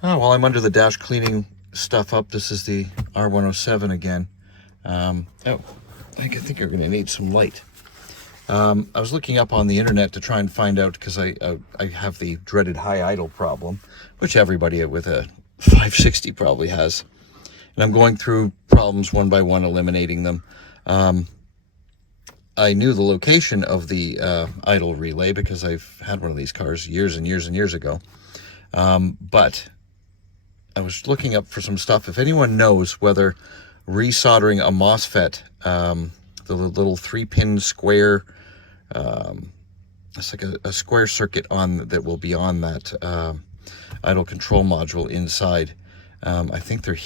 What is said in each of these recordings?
While I'm under the dash cleaning stuff up, this is the R107 again. I think you're going to need some light. I was looking up on the internet to try and find out, because I have the dreaded high idle problem, which everybody with a 560 probably has. And I'm going through problems one by one, eliminating them. I knew the location of the idle relay because I've had one of these cars years and years and years ago. But I was looking up for some stuff. If anyone knows whether resoldering a MOSFET, the little 3-pin square, it's like a square circuit that will be on that idle control module inside. I think they're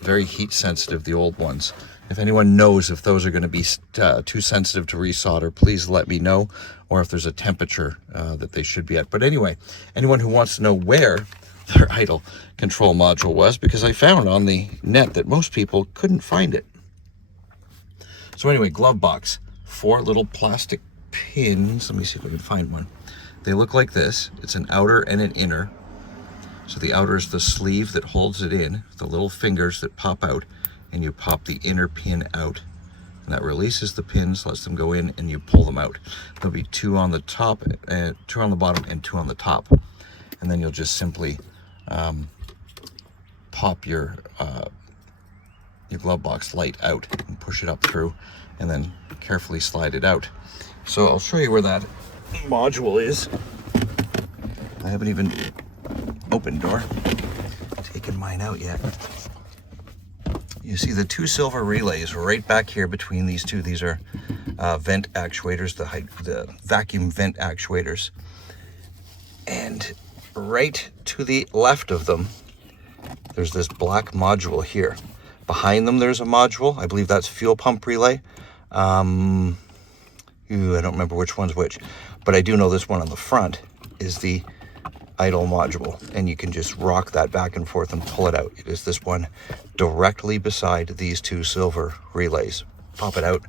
very heat sensitive, the old ones. If anyone knows if those are going to be too sensitive to resolder, please let me know, or if there's a temperature that they should be at. But anyway, anyone who wants to know where their idle control module was, because I found on the net that most people couldn't find it. So anyway, glove box, 4 little plastic pins. Let me see if I can find one. They look like this. It's an outer and an inner. So the outer is the sleeve that holds it in, the little fingers that pop out, and you pop the inner pin out. And that releases the pins, lets them go in, and you pull them out. There'll be 2 on the top, 2 on the bottom, and 2 on the top. And then you'll just simply pop your glove box light out and push it up through, and then carefully slide it out. So I'll show you where that module is. I haven't even opened door taken mine out yet. You see the 2 silver relays right back here between these two. These are vent actuators, the vacuum vent actuators. And right to the left of them, there's this black module here. Behind them, there's a module. I believe that's fuel pump relay. I don't remember which one's which, but I do know this one on the front is the idle module, and you can just rock that back and forth and pull it out. It is this one directly beside these 2 silver relays. Pop it out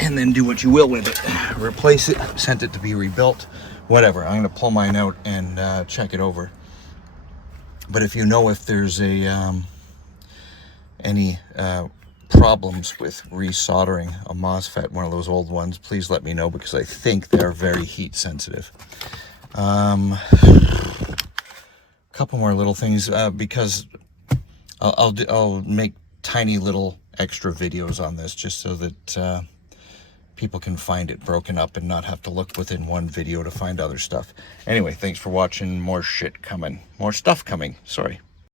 and then do what you will with it. Replace it, send it to be rebuilt, whatever. I'm going to pull mine out and check it over. But if you know if there's any problems with resoldering a MOSFET, one of those old ones, please let me know, because I think they're very heat sensitive. Couple more little things, because I'll make tiny little extra videos on this, just so that people can find it broken up and not have to look within one video to find other stuff. Anyway, thanks for watching. More shit coming, more stuff coming, sorry.